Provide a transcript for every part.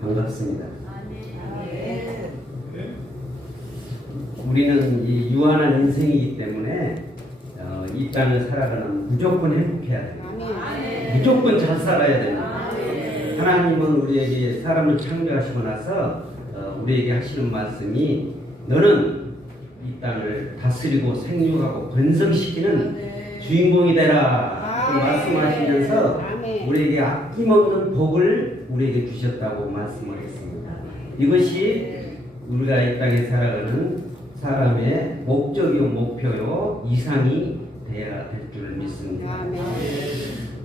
반갑습니다. 우리는 이 유한한 인생이기 때문에 이 땅을 살아가는 무조건 행복해야 돼요. 무조건 잘 살아야 됩니다. 하나님은 우리에게 사람을 창조하시고 나서 우리에게 하시는 말씀이 너는 이 땅을 다스리고 생육하고 번성시키는 주인공이 되라 말씀하시면서 우리에게 아낌없는 복을 우리에게 주셨다고 말씀을 했습니다. 이것이 우리가 이 땅에 살아가는 사람의 목적이요 목표요 이상이 되어야 될 줄 믿습니다.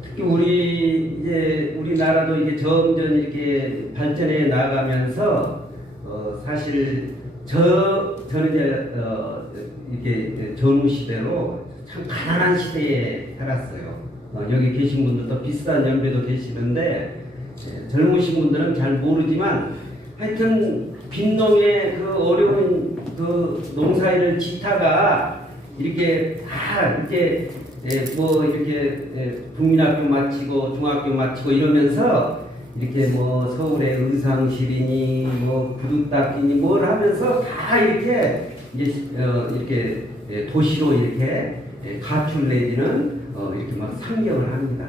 특히 우리나라도 이게 점점 이렇게 발전해 나가면서 사실 저는 이제 이렇게 전후 시대로 참 가난한 시대에 살았어요. 여기 계신 분들도 비슷한 연배도 되시는데 젊으신 분들은 잘 모르지만 하여튼 빈농의 그 어려운 그 농사일을 지다가 이렇게 다 이렇게 이렇게 국민학교 마치고 중학교 마치고 이러면서 이렇게 서울의 의상실이니 구두 닦이니 뭘 하면서 다 이렇게 이렇게 도시로 이렇게 가출 내지는 이렇게 막 상경을 합니다.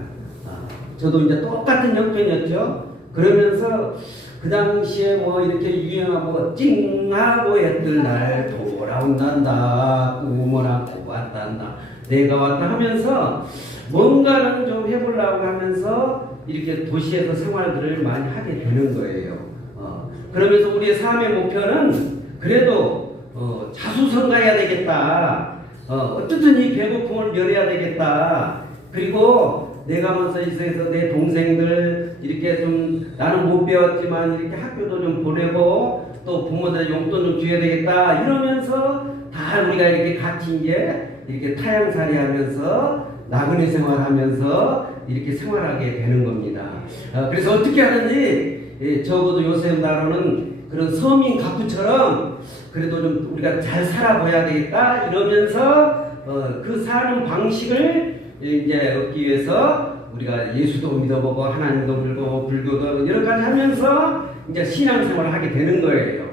저도 이제 똑같은 형편이었죠. 그러면서 그 당시에 이렇게 유행하고 찡하고 애들 날 돌아온단다 꿈을 안고 왔단다 내가 왔다 하면서 뭔가는 좀 해보려고 하면서 이렇게 도시에서 생활들을 많이 하게 되는 거예요. 그러면서 우리의 삶의 목표는 그래도 자수성가해야 되겠다. 어쨌든 이 배고픔을 멸해야 되겠다. 그리고 내가 먼저 이 세상에서 내 동생들 이렇게 좀 나는 못 배웠지만 이렇게 학교도 좀 보내고 또 부모들 용돈 좀 줘야 되겠다 이러면서 다 우리가 이렇게 같이 이렇게 타향살이 하면서 나그네 생활하면서 이렇게 생활하게 되는 겁니다. 그래서 어떻게 하든지 적어도 요새 나라는 그런 서민 가꾸처럼 그래도 좀 우리가 잘 살아봐야 되겠다 이러면서 그 사는 방식을 이제 얻기 위해서 우리가 예수도 믿어보고 하나님도 믿어보고 불교도 여러 가지 하면서 이제 신앙생활을 하게 되는 거예요.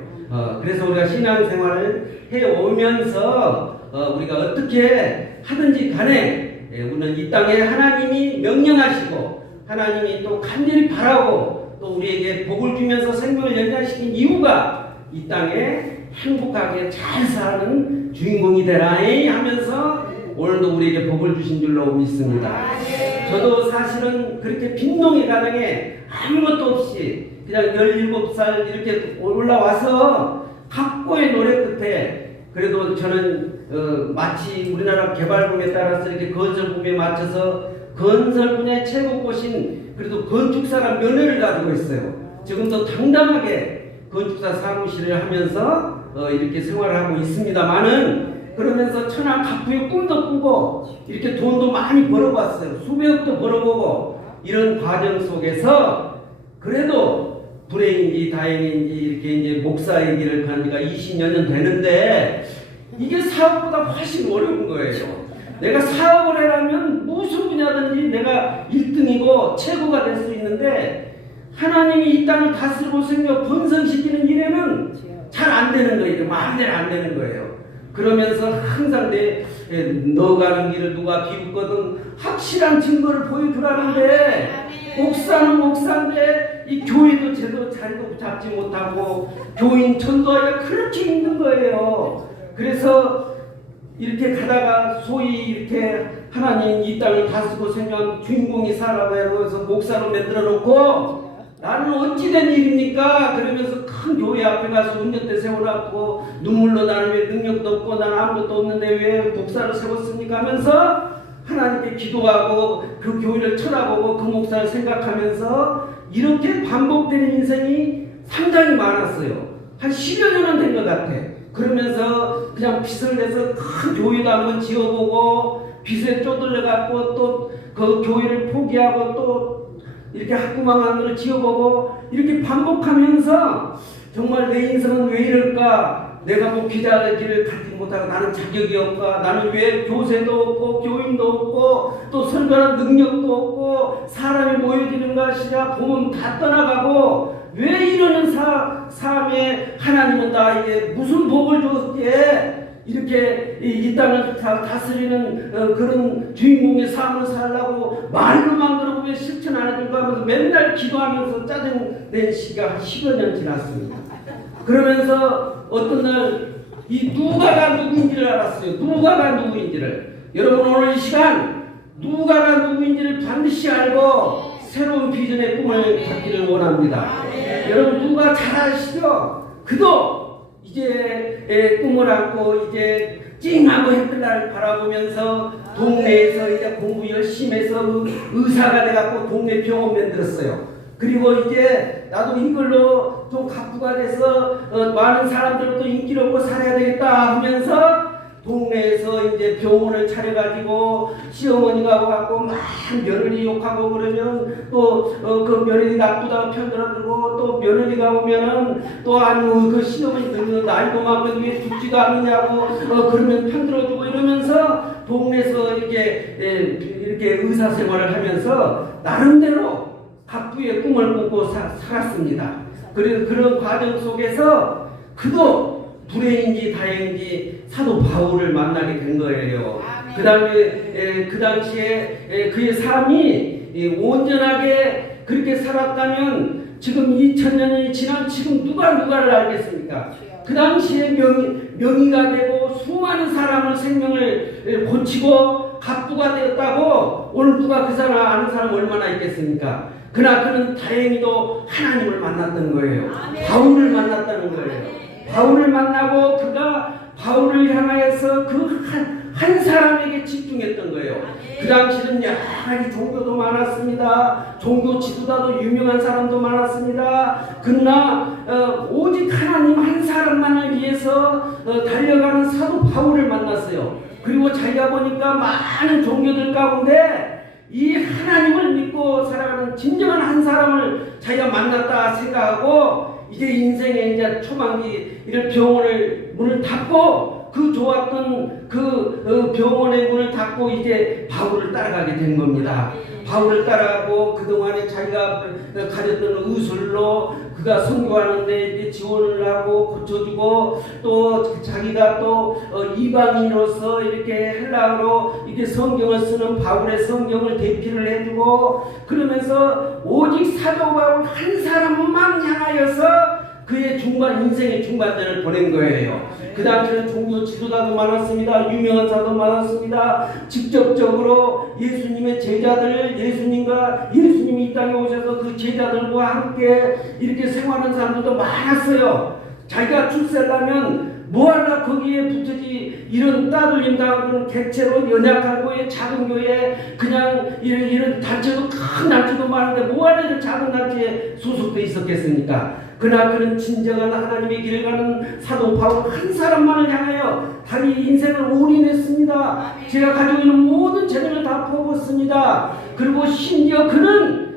그래서 우리가 신앙생활을 해오면서 우리가 어떻게 하든지 간에 우리는 이 땅에 하나님이 명령하시고 하나님이 또 간절히 바라고 또 우리에게 복을 주면서 생명을 연장시킨 이유가 이 땅에 행복하게 잘 사는 주인공이 되라 하면서 오늘도 우리에게 복을 주신 줄로 믿습니다. 저도 사실은 그렇게 빈농의 가정에 아무것도 없이 그냥 17살 이렇게 올라와서 학고의 노래 끝에 그래도 저는 마치 우리나라 개발붐에 따라서 이렇게 건설붐에 맞춰서 건설 분야의 최고고신 그래도 건축사가 면허를 가지고 있어요. 지금도 당당하게 건축사 사무실을 하면서 이렇게 생활을 하고 있습니다만은 그러면서 천하 갑부의 꿈도 꾸고 이렇게 돈도 많이 벌어봤어요. 수백억도 벌어보고 이런 과정 속에서 그래도 불행인지 다행인지 이렇게 이제 목사의 길을 간 지가 20여 년 되는데 이게 사업보다 훨씬 어려운 거예요. 내가 사업을 하려면 무슨 분야든지 내가 1등이고 최고가 될 수 있는데 하나님이 이 땅을 다스리고 생겨 번성시키는 일에는 잘 안 되는 거예요. 마음대로 안 되는 거예요. 그러면서 항상 너 가는 길을 누가 비웃거든 확실한 증거를 보여주라는데 목사는 목사인데 이 교회도 제대로 자리도 잡지 못하고 교인 전도하기가 그렇게 힘든 거예요. 그래서 이렇게 가다가 소위 이렇게 하나님 이 땅을 다스리고 생존한 주인공이 살아가고 해서 목사로 만들어 놓고 나는 어찌된 일입니까? 그러면서 큰 교회 앞에 가서 운전대 세워놨고 눈물로 나는 왜 능력도 없고 나는 아무것도 없는데 왜 목사를 세웠습니까? 하면서 하나님께 기도하고 그 교회를 쳐다보고 그 목사를 생각하면서 이렇게 반복되는 인생이 상당히 많았어요. 한 10여 년은 된 것 같아. 그러면서 그냥 빚을 내서 큰 교회도 한번 지어보고 빚에 쪼들려갖고 또 그 교회를 포기하고 또 이렇게 학구망 안으로 지어보고 이렇게 반복하면서 정말 내 인생은 왜 이럴까? 내가 뭐 기자의 길을 가지 못하고 나는 자격이 없까? 나는 왜 교세도 없고 교인도 없고 또 설교하는 능력도 없고 사람이 모여지는 것이냐 보면 다 떠나가고 왜 이런 하나님은 나에게 무슨 복을 줬기에 이렇게 이 땅을 다스리는 그런 주인공의 삶을 살라고 말로만 그러고 왜 실천 안 해줄까 하면서 맨날 기도하면서 짜증낸 시기가 한 10여 년 지났습니다. 그러면서 어떤 날 이 누가가 누구인지를 알았어요. 누가가 누구인지를. 여러분 오늘 이 시간 누가가 누구인지를 반드시 알고 새로운 비전의 꿈을 갖기를 원합니다. 여러분 누가 잘 아시죠? 그도 이제 꿈을 안고 이제 찡하고 햇빛날 바라보면서 동네에서 이제 공부 열심히 해서 의사가 돼갖고 동네 병원 만들었어요. 그리고 이제 나도 이걸로 좀 가부가 돼서 많은 사람들도 인기를 얻고 살아야 되겠다 하면서 동네에서 이제 병원을 차려가지고 시어머니가 와갖고 막 며느리 욕하고 그러면 또 그 며느리 나쁘다고 편들어주고 또 며느리가 오면은 또 아니 그 시어머니 나이도 많은데 왜 죽지도 않느냐고 그러면 편들어주고 이러면서 동네에서 이렇게 의사 생활을 하면서 나름대로 갑부의 꿈을 꾸고 살았습니다. 그래서 그런 과정 속에서 그도 불행인지 다행인지 사도 바울을 만나게 된 거예요. 그 다음에 그 당시에 그의 삶이 온전하게 그렇게 살았다면 지금 2000년이 지난 지금 누가를 알겠습니까? 그 당시에 명의가 되고 수많은 사람의 생명을 고치고 갑부가 되었다고 오늘 누가 그 사람 아는 사람 얼마나 있겠습니까? 그러나 그는 다행히도 하나님을 만났던 거예요. 바울을 만났다는 거예요. 바울을 만나고 그가 바울을 향하여서 그 한 사람에게 집중했던 거예요. 그 당시는 여러 가지 종교도 많았습니다. 종교 지도자도 유명한 사람도 많았습니다. 그러나 오직 하나님 한 사람만을 위해서 달려가는 사도 바울을 만났어요. 그리고 자기가 보니까 많은 종교들 가운데 이 하나님을 믿고 살아가는 진정한 한 사람을 자기가 만났다 생각하고 이제 인생의 이제 초반기 이런 병원을 문을 닫고 그 좋았던 그 병원의 문을 닫고 이제 바울을 따라가게 된 겁니다. 바울을 따라가고 그동안에 자기가 가졌던 의술로 그가 선교하는데 이제 지원을 하고 고쳐주고 또 자기가 또 이방인으로서 이렇게 헬라어로 이렇게 성경을 쓰는 바울의 성경을 대피를 해주고 그러면서 오직 사도 바울 한 사람만 향하여서 그의 인생의 중반전을 보낸 거예요. 그 당시에는 종교 지도자도 많았습니다. 유명한 사도 많았습니다. 직접적으로 예수님의 제자들, 예수님이 이 땅에 오셔서 그 제자들과 함께 이렇게 생활하는 사람들도 많았어요. 자기가 출세하려면 뭐하나 거기에 붙여지 이런 따돌림 당하고 그런 객체로 연약한 교회, 작은 교회, 그냥 이런 단체도 큰 단체도 많은데 뭐하나 이런 작은 단체에 소속돼 있었겠습니까? 그러나 그는 진정한 하나님의 길을 가는 사도 바울 한 사람만을 향하여 자기 인생을 올인했습니다. 제가 가지고 있는 모든 재능을 다 퍼붓습니다. 그리고 심지어 그는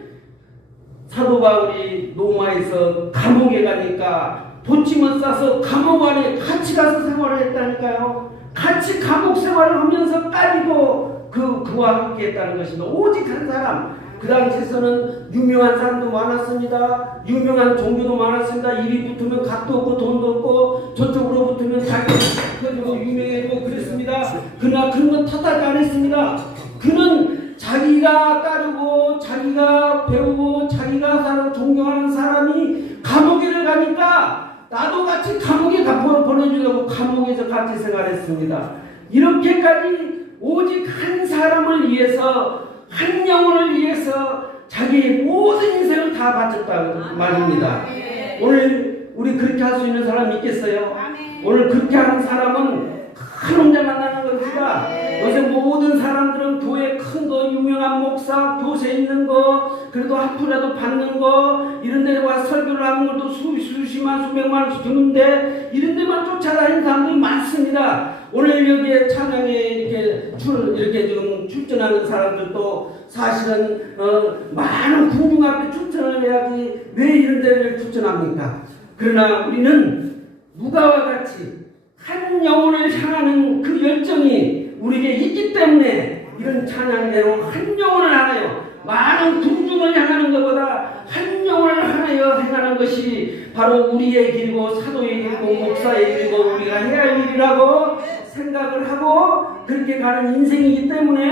사도 바울이 로마에서 감옥에 가니까 도침을 싸서 감옥 안에 같이 가서 생활을 했다니까요. 같이 감옥 생활을 하면서까지도 그와 함께 했다는 것입니다. 오직 한 사람. 그 당시에서는 유명한 사람도 많았습니다. 유명한 종교도 많았습니다. 이리 붙으면 값도 없고 돈도 없고 저쪽으로 붙으면 자기 그리고 유명해지고 그랬습니다. 그러나 그런 건 탓하지 않았습니다. 그는 자기가 따르고 자기가 배우고 자기가 존경하는 사람이 감옥에를 가니까 나도 같이 감옥에 보내주려고 감옥에서 같이 생활했습니다. 이렇게까지 오직 한 사람을 위해서 한 영혼을 위해서 자기의 모든 인생을 다 바쳤다는 말입니다. 오늘 우리 그렇게 할 수 있는 사람 있겠어요? 오늘 그렇게 하는 사람은 큰 혼자 만나는 것이다. 요새 모든 사람들은 교회 큰 거, 유명한 목사, 교세 있는 거, 그래도 한 푼이라도 받는 거, 이런 데 와서 설교를 하는 것도 수십만, 수백만 원씩 주는데, 이런 데만 쫓아다니는 사람들이 많습니다. 오늘 여기에 찬양에 이렇게 지금 출전하는 사람들도 사실은, 많은 군중 앞에 출전을 해야지 왜 이런 데를 출전합니까? 그러나 우리는 누가와 같이 한 영혼을 향하는 그 열정이 우리에게 있기 때문에 이런 찬양대로 한 영혼을 향하여 많은 군중을 향하는 것보다 한 영혼을 향하여 행하는 살아가는 것이 바로 우리의 길이고 사도의 길이고 목사의 길이고 우리가 해야 할 일이라고 생각을 하고 그렇게 가는 인생이기 때문에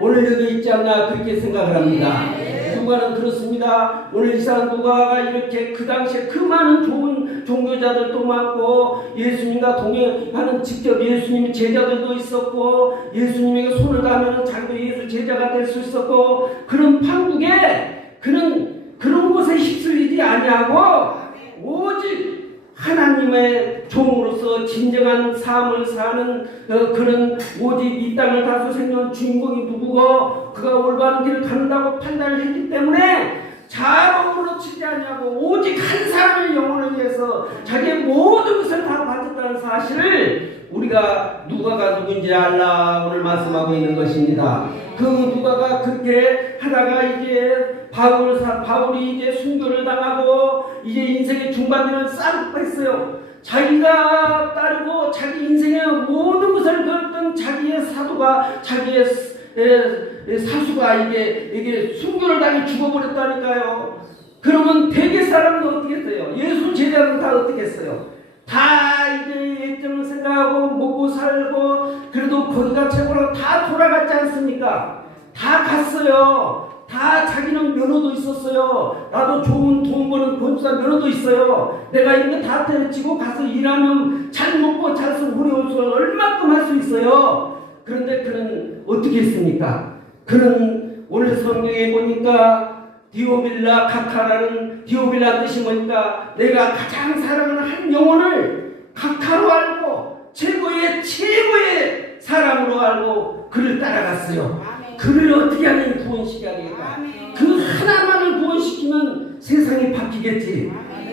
오늘 여기 있지 않나 그렇게 생각을 합니다. 누가는 그렇습니다. 오늘 이 사람 누가가 이렇게 그 당시에 그 많은 좋은 종교자들도 많고 예수님과 동행하는 직접 예수님의 제자들도 있었고 예수님에게 손을 닿으면 자기도 예수 제자가 될 수 있었고 그런 판국에 그런 곳에 휩쓸리지 아니하고 오직 하나님의 종으로서 진정한 삶을 사는 그런 오직 이 땅을 다스리는 주인공이 누구고 그가 올바른 길을 간다고 판단을 했기 때문에 자롱으로 치지 않냐고 오직 한 사람의 영혼을 위해서 자기의 모든 것을 다 바쳤다는 사실을 우리가 누가가 누군지 알라 오늘 말씀하고 있는 것입니다. 그 누가가 그렇게 하다가 이제 바울이 이제 순교를 당하고 이제 인생의 중반되면 싹 뺐어요. 자기가 따르고 자기 인생의 모든 것을 걸었던 자기의 사도가 자기의 사수가 이게 순교를 당해 죽어버렸다니까요. 그러면 대개 사람은 어떻게 했어요? 예수 제자는 다 어떻게 했어요? 다 이제 예정을 생각하고 먹고 살고 그래도 거기가 최고라고 다 돌아갔지 않습니까? 다 갔어요. 다 자기는 면허도 있었어요. 나도 좋은 돈 버는 권수사 면허도 있어요. 내가 이거 다 때려치고 가서 일하면 잘 먹고 잘 쓰고 우리 옷을 얼마큼 할 수 있어요. 그런데 그는 어떻게 했습니까? 그는 오늘 성경에 보니까 디오빌라 카카라는 디오빌라 뜻이 뭐니까 내가 가장 사랑하는 한 영혼을 카카로 알고 최고의 사람으로 알고 그를 따라갔어요. 그를 어떻게 하면 구원시켜야 되겠다. 그 하나만을 구원시키면 세상이 바뀌겠지.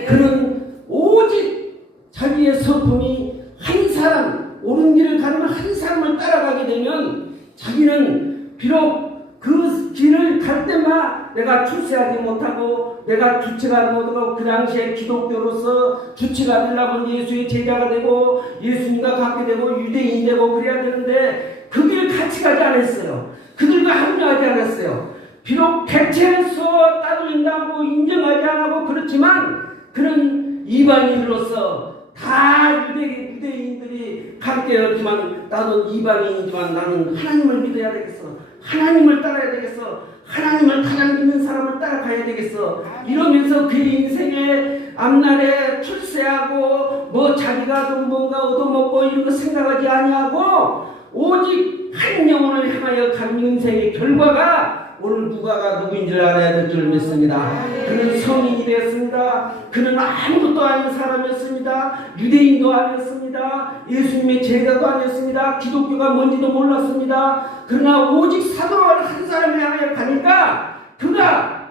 그는 오직 자기의 성품이 한 사람 옳은 길을 가는 한 사람을 따라가게 되면 자기는 비록 그 길을 갈 때마다 내가 출세하지 못하고 내가 주체가 못하고 그 당시에 기독교로서 주체가 되려면 예수의 제자가 되고 예수님과 같게 되고 유대인이 되고 그래야 되는데 그 길 같이 가지 않았어요. 그들과 합류하지 않았어요. 비록 대체해서 따돌린다고 인정하지 않고 그렇지만 그는 이방인으로서 다 유대인들이 함께 했지만 나는 이방인이지만 나는 하나님을 믿어야 되겠어. 하나님을 따라야 되겠어. 하나님을 가장 믿는 사람을 따라가야 되겠어. 이러면서 그 인생의 앞날에 출세하고 뭐 자기가 좀 뭔가 얻어먹고 이런 거 생각하지 아니하고 오직 한 영혼을 향하여 간 인생의 결과가 오늘 누가가 누구인 줄 알아야 될 줄 믿습니다. 그는 성인이 되었습니다. 그는 아무것도 아닌 사람이었습니다. 유대인도 아니었습니다. 예수님의 제자도 아니었습니다. 기독교가 뭔지도 몰랐습니다. 그러나 오직 사도를 한 사람을 향하여 가니까 그가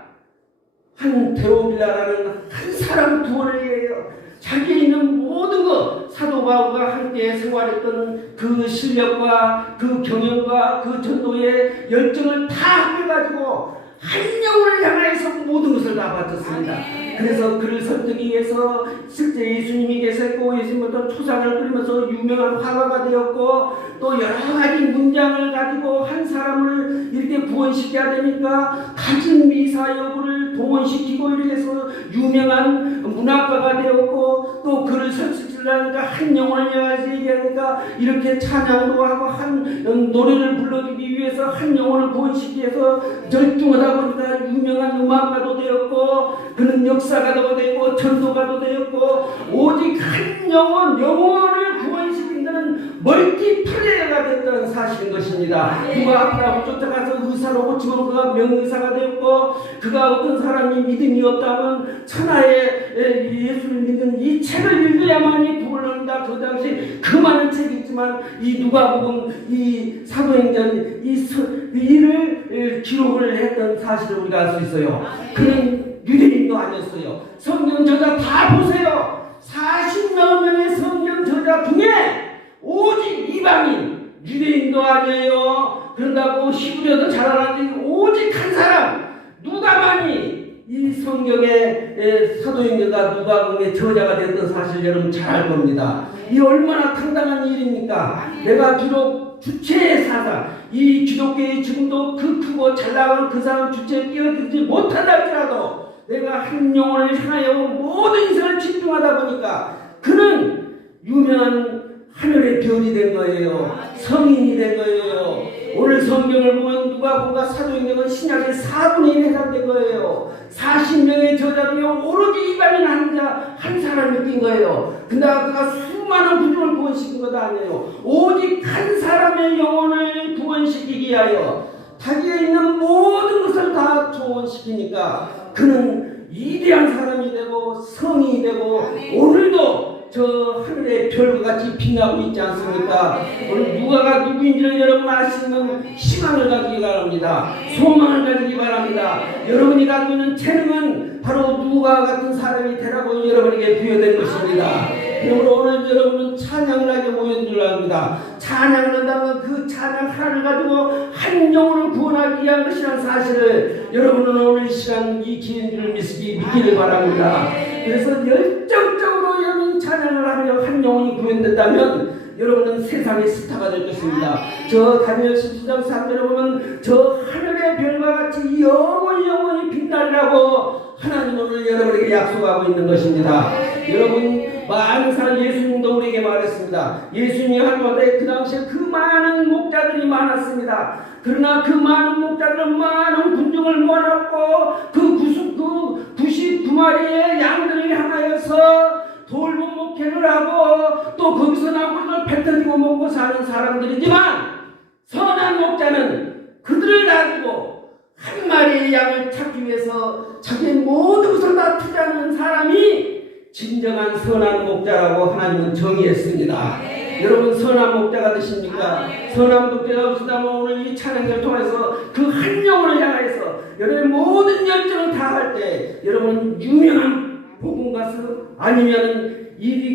한 데오빌라라는 한 사람 구원을 위하여 자기에 있는 모든 것 사도 바울과 함께 생활했던 그 실력과 그 경영과 그 전도의 열정을 다 합해가지고 한 영혼을 향하여서 모든 것을 다 바쳤습니다. 그래서 그를 설득하기 위해서 실제 예수님이 계셨고 예수님부터 초상을 그리면서 유명한 화가가 되었고 또 여러 가지 문장을 가지고 한 사람을 이렇게 구원시켜야 되니까 가진 미사 여부를 동원시키고 이렇게 해서 유명한 문학가가 되었고 또 그를 설득하려니까 한 영혼을 향해서 얘기하니까 이렇게 찬양도 하고 한 노래를 불러주기 위해서 한 영혼을 구원시키기 위해서 절중하다 보니까 유명한 음악가도 되었고 그는 역사가도 되고 전도가도 되었고 오직 한 영혼을 구원시킨다는 멀티플레이어가 됐다는 사실인 것입니다. 누가 아브라함을 쫓아가서 의사로 고치면 그가 명의사가 되었고 그가 어떤 사람이 믿음이 없다면 천하의 예수를 믿는 이 책을 읽어야만이 구원을 합니다. 그 당시 그 많은 책이 있지만 이 누가복음 이 사도행전 이를 기록을 했던 사실을 우리가 알 수 있어요. 그는 유대인도 아니었어요. 성경 저자 다 보세요. 40여 명의 성경 저자 중에 오직 이방인 유대인도 아니에요. 그런다고 히브리어도 잘 알았는데 오직 한 사람 누가만이 이 성경의 사도행전과 누가복음의 저자가 됐던 사실 여러분 잘 알 겁니다. 이 얼마나 당당한 일입니까? 내가 비록 주체의 사상, 이 기독교의 지금도 그 크고 잘 나가는 그 사람 주체에 끼어들지 못한다 할지라도 내가 한 영혼을 향하여 어떻습니까? 그는 유명한 하늘의 별이 된 거예요. 성인이 된 거예요. 오늘 성경을 보면 누가복음과 사도행전은 신약의 4분의 1에 해당된 거예요. 40명의 저자 중에 오로지 이방인 한 사람이 뛴 거예요. 근데 그가 수많은 군중을 구원시킨 것도 아니에요. 오직 한 사람의 영혼을 구원시키기 위하여 자기에 있는 모든 것을 다 조언시키니까 그는 위대한 사람이 되고 성인이 되고 오늘도 저 하늘의 별과 같이 빛나고 있지 않습니까? 오늘 누가가 누구인지를 여러분 아시는 희망을 가지기 바랍니다. 소망을 가지기 바랍니다. 여러분이 가지고 있는 재능은 바로 누가 같은 사람이 되라고 여러분에게 부여된 것입니다. 그러므로 오늘 여러분은 찬양을 하게 모인 줄 압니다. 찬양을 한다면 그 찬양 하나를 가지고 한 영혼을 구원하기 위한 것이라는 사실을 여러분은 오늘 이 시간 이 기회인 줄 믿기를 바랍니다. 그래서 열정적으로 여러분 찬양을 하며 한 영혼이 구원된다면 여러분은 세상의 스타가 될 것입니다. 저 다니엘 17장 3절에 보면 저 하늘의 별과 같이 영원히 빛나리라고 하나님 오늘 여러분에게 약속하고 있는 것입니다. 여러분 많은 사람 예수님도 우리에게 말했습니다. 예수님이 하루마다 그 당시에 그 많은 목자들이 많았습니다. 그러나 그 많은 목자들은 많은 군중을 모아놨고 그 99마리의 양들을 향하여서 돌봄 목회를 하고 또 거기서 나온 것을 뱉어지고 먹고 사는 사람들이지만 선한 목자는 그들을 가지고 한 마리의 양을 찾기 위해서 자기의 모든 것을 다 투자하는 사람이 진정한 선한 목자라고 하나님은 정의했습니다. 여러분 선한 목자가 되십니까? 선한 목자가 되시다면 오늘 이 찬양을 통해서 그 한 영혼을 향해서 여러분의 모든 열정을 다할 때 여러분 유명한 복음 가수 아니면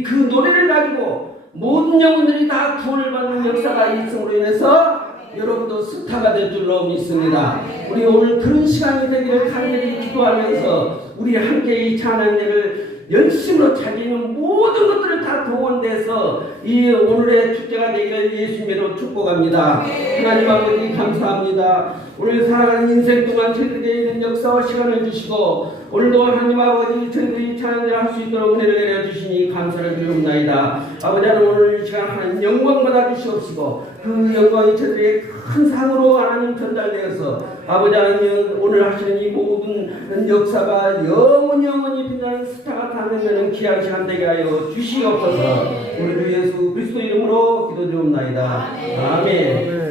그 노래를 가지고 모든 영혼들이 다 구원을 받는 역사가 있음으로 인해서 여러분도 스타가 될 줄로 믿습니다. 우리 오늘 그런 시간이 되기를 간절히 기도하면서 우리 함께 이 찬양을 열심으로 자기는 모든 것들을 다 동원돼서 이 오늘의 축제가 되기를 예수님으로 축복합니다. 하나님 아버지 감사합니다. 오늘 살아가는 인생 동안 저희들에게 있는 역사와 시간을 주시고 오늘도 하나님 아버지 저희들이 찬양을 할 수 있도록 은혜를 내려주시니 감사를 드리옵나이다. 아버지 하나님 오늘 이 시간 하나님 영광 받아 주시옵시고 그 영광이 저희들의 큰 상으로 하나님 전달되어서 아버지 하나님 오늘 하시는 이 모든 역사가 영원히 빛나는 스타가 타는 귀한 시간 되게 하여 주시옵소서. 우리 주 예수 그리스도 이름으로 기도드리옵나이다. 아멘.